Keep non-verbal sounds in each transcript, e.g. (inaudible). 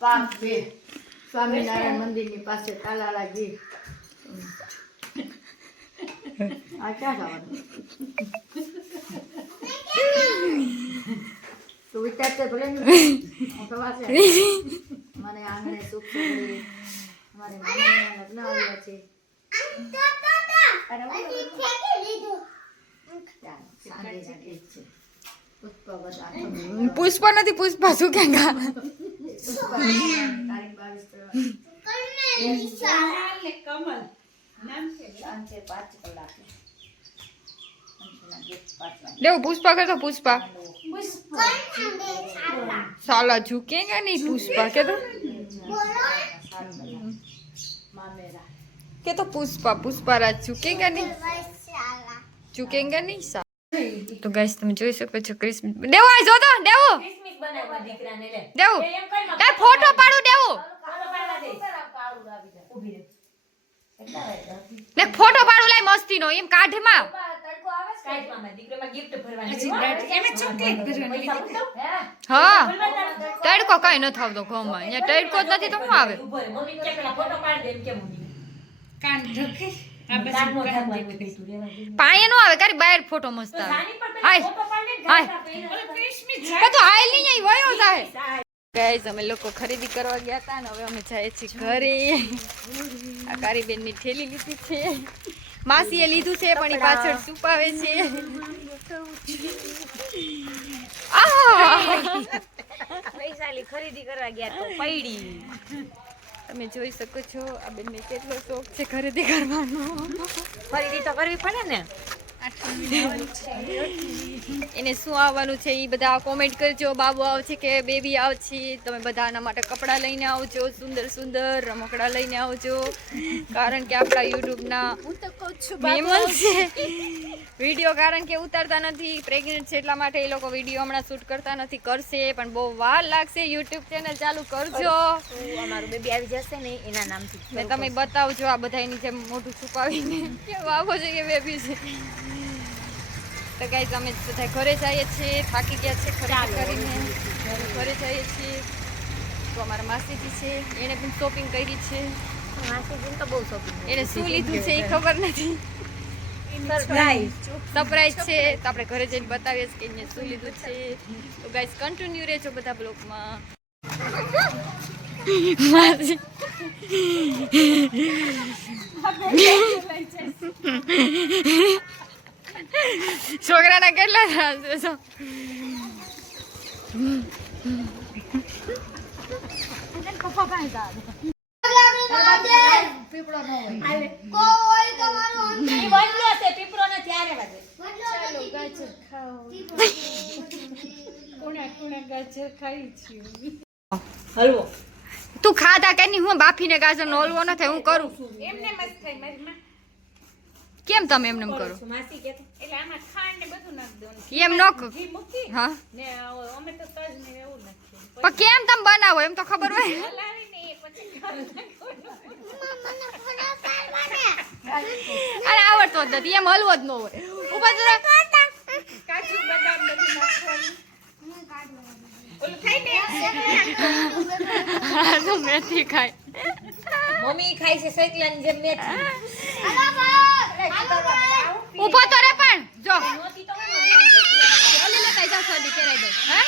પાક છે સ્વામિનારાયણ મંદિરની પાસે તાલાલાજી આ ક્યાં જવાનું તું વિચારતે ભલે મને આંગણે સુખ મારી લગ્ન આવ્યા છે પુષ્પ નથી પુષ્પા શું ક્યાં ગા? તારીખ બાવીસ સાંજે પાંચ કલાકે. પાંચ વાગે. દેવું પુષ્પા પુષ્પા. સાલા ઝુકેગા નહીં પુષ્પા? કે તો? મામેરા. કે તો પુષ્પા રાજ ઝુકેગા નહીં? ઝુકેગા નહીં? સા તો ગાઈસ તમે જોઈ શકો છો ક્રિસમસ દેવો આ જો તો દેવો દેવો. એ ફોટો પાડું દેવો! ને ફોટો પાડું લાય મસ્તી નો એમ કાઢમાં. હા તડકો કઈ ન આવતો ઘઉંમાં. અહીંયા તડકો જ નથી તો શું આવે? પાયે નો આવે કારી બહાર ફોટો મસ્ત આવે. હાય હાય. તો હાલ નહીં વયો જાય. ગાઈઝ અમે લોકો ખરીદી કરવા ગયા હતા ને હવે અમે જઈએ છીએ ઘરે. આ કારીબેનની થેલી લીધી છે. માસીએ લીધું છે પણ પાછળ સુપાવે છે. વૈશાલી ખરીદી કરવા ગયા તો પૈડી. તમે જોઈ શકો છો આ બેનને કેટલો શોખ છે ખરીદી કરવાનો ખરીદી તો કરવી પડે ને. એને શું આવવાનું છે એ બધા કોમેન્ટ કરજો. બાબુ આવશે કે બેબી આવશે. તમે બધા આના માટે કપડાં લઈને આવજો સુંદર સુંદર રમકડા લઈને આવજો. કારણ કે આપણા યુટ્યુબના મહેમાન છે વીડિયો કારણ કે ઉતારતા નથી પ્રેગ્નન્ટ છે એટલા માટે એ લોકો વીડિયો હમણાં શૂટ કરતા નથી કરશે પણ બહુ વાર લાગશે યુટ્યુબ ચેનલ ચાલુ કરજો. અમારું બેબી આવી જશે ને એના નામથી. તમે બતાવજો આ બધા એની જેમ મોઢું છુપાવીને. કે બાબો છે કે બેબી છે. તો ગાઈઝ અમે બધા ઘરે જઈએ છીએ થાકી ગયા છે ખરીદી કરીને. ઘરે જઈએ છીએ. તો અમારા માસીજી છે એણે પણ શોપિંગ કરી છે. માસીજી તો બહુ શોપિંગ એણે શું લીધું છે એ ખબર નથી. સરપ્રાઈઝ છે. તો આપણે ઘરે જઈને બતાવીએ કે એને શું લીધું છે. તો ગાઈઝ કન્ટિન્યુ રહેજો બધા બ્લોગમાં (laughs) (laughs) (laughs) માસી છોકરાના કેટલા ત્રાસ છે જો. પીપળો ન હોય બદલો છે પીપળો ને ત્યારે કેટલા હલવો તું ખાધા કે નહીં? હું બાફીને ગાજરનો હલવો ન થાય હું કરું. કેમ તમે એમ નેમ કરો? માસી કે એટલે આમાં ખાંડ ને બધું નાખ દેવાનું. એમ ન ઘી મૂકી હા. ને અમે તો તજ ને એવું નાખીએ. પણ કેમ તમે બનાવો? એમ તો ખબર હોય. હલાવીને ને પછી અને આવડતો જ નથી એમ હલવો જ ન હોય. ઉપર જરા કાજુ બદામ નથી નાખવાનું. ઓલું થાય ને તો મેથી ખાય. મમ્મી ખાય છે સૈકલાની જેમ મેથી. ઊભો તો રે પણ જો. ઓલી લેતા જા સડી કેરાઈ દઉં હે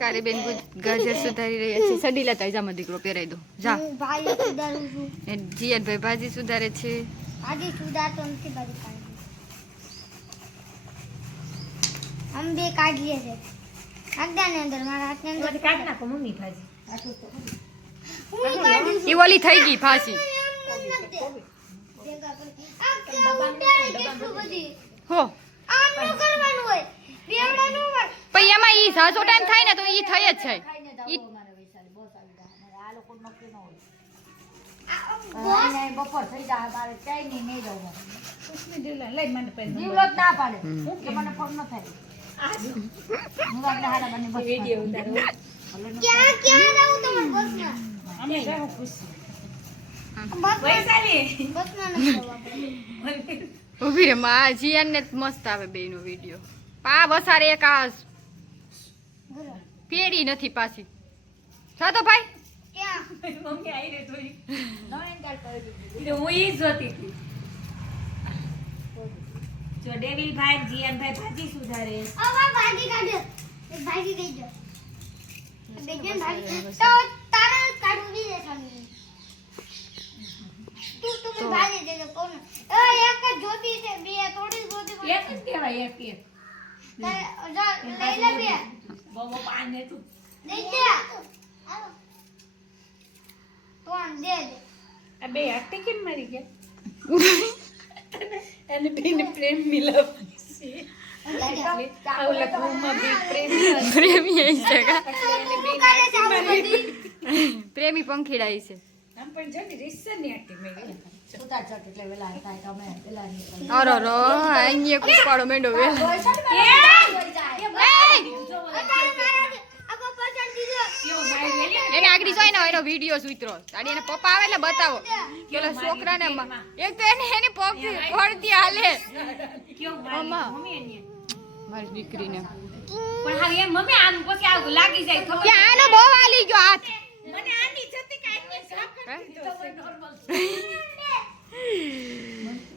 કારી બેન ગાજર સુધારી રહ્યા છે. સડી લેતા જા દીકરો પહેરાઈ દો. જા. ભાઈ સુધારું છું. એ જીયનભાઈ ભાજી સુધારે છે. ભાજી સુધારતો નથી ભાજી કાઢી. અમે બે કાઢીએ છે. આગદાની અંદર મારા હાથની અંદર કાઢ નાખો મમ્મી ભાજી. ઈ ઓલી થઈ ગઈ ફાંસી હો. આમ ન કરવાનું હોય બેવડા ન હોય પણ એમાં ઈ સાચો ટાઈમ થાય ને તો ઈ થઈ જ છે ઈ બપોર થઈ જાય મારે ક્યાંય નહીં નહીં જવું કુછની ઢીલા લઈ મને પહેરી જીવલો ના પાડે કે મને ફોન ન થાય હું આપણે હારા બની બસ ક્યાં ક્યાં રહું તમારે બસમાં અમે ખુશી. રે માં જીયાન ને મસ્ત આવે બેનો વીડિયો પા વસારે એક આ ગુરુ નથી પાછી. સાતો ભાઈ. (laughs) મમ્મી આવી રે થોડી. હું ઈ જ જોતી હતી. જો ડેવિલ ભાઈ જીયાન ભાઈ ભાજી સુધારે. ભાજી કાઢો એક ભાજી દઈ દો ભાજી તો તારા કાઢું બી દે સામે તું તું મને ભાજી દે દે કોણ એ એક જ જોતી છે બે થોડી જ જોતી પણ એક જ કહેવાય એક એક તારે જા, લઈ લે બે બબો પાન ને તું દઈ દે આવો. તો આમ દે દે આ બે હાથે કેમ મારી ગયા અને બેને પ્રેમ મિલાવ ઓલા ઘઉંમાં બી પ્રેમ પ્રેમી આઈ છે કા? તું કાલે ચાલુ બધી પ્રેમી પંખીડાઈ છે. ને એને આગળ જોઈ ને એનો વીડિયો સુતરો તાડી એને પપ્પા આવે એટલે બતાવો. પેલો છોકરાને મ- એક તો એને એની પગ હાલે. મારી દીકરીને. પણ હવે એમ મમ્મી આમ પછી આવું લાગી જાય ત્યાં આનો બહુ હાલી ગયો હાથ. મને (laughs) (laughs)